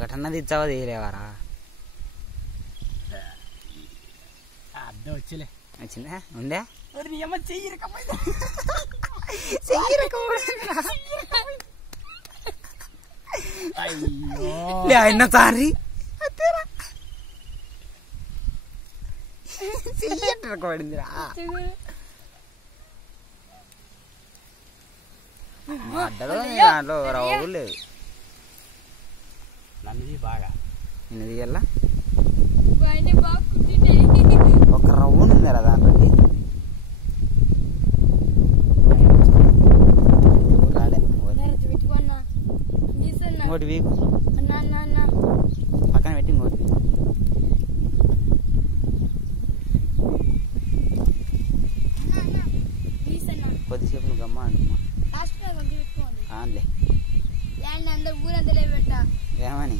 ఒకటన్నది ఇచ్చావా తీయలేవారా? అద్దం వచ్చేలే. వచ్చిందా? ఉండే అయినా సారీ చెయ్యట్రకోడిందిరా. అడ్డలో దాంట్లో రవ్వు లేదు. నన్ను బాగా నిన్ను తీయాలా? ఒక రవ్వు ఉందిరా దాంట్లో. ఇంకోటి వీకు పక్కన పెట్టి ఇంకోటి వీకు. కొద్దిసేపు నువ్వు గమ్మ అంటున్నా ఆన్లే. ఏమని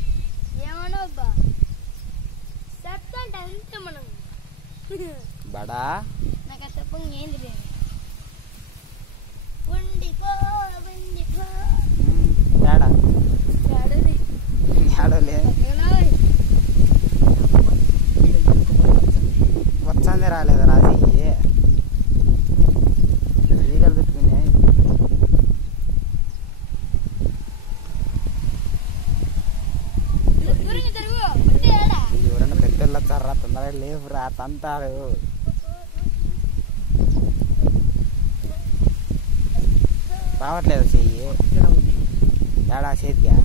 బడా వచ్చందే రాలేదు రాజీ రీగలు పెట్టుకునే. ఎవరన్నా పెద్దోళ్ళు వచ్చారా? తొందరగా లేవురా తంతారు. రావట్లేదు చెయ్యి ఏడా చేతిగా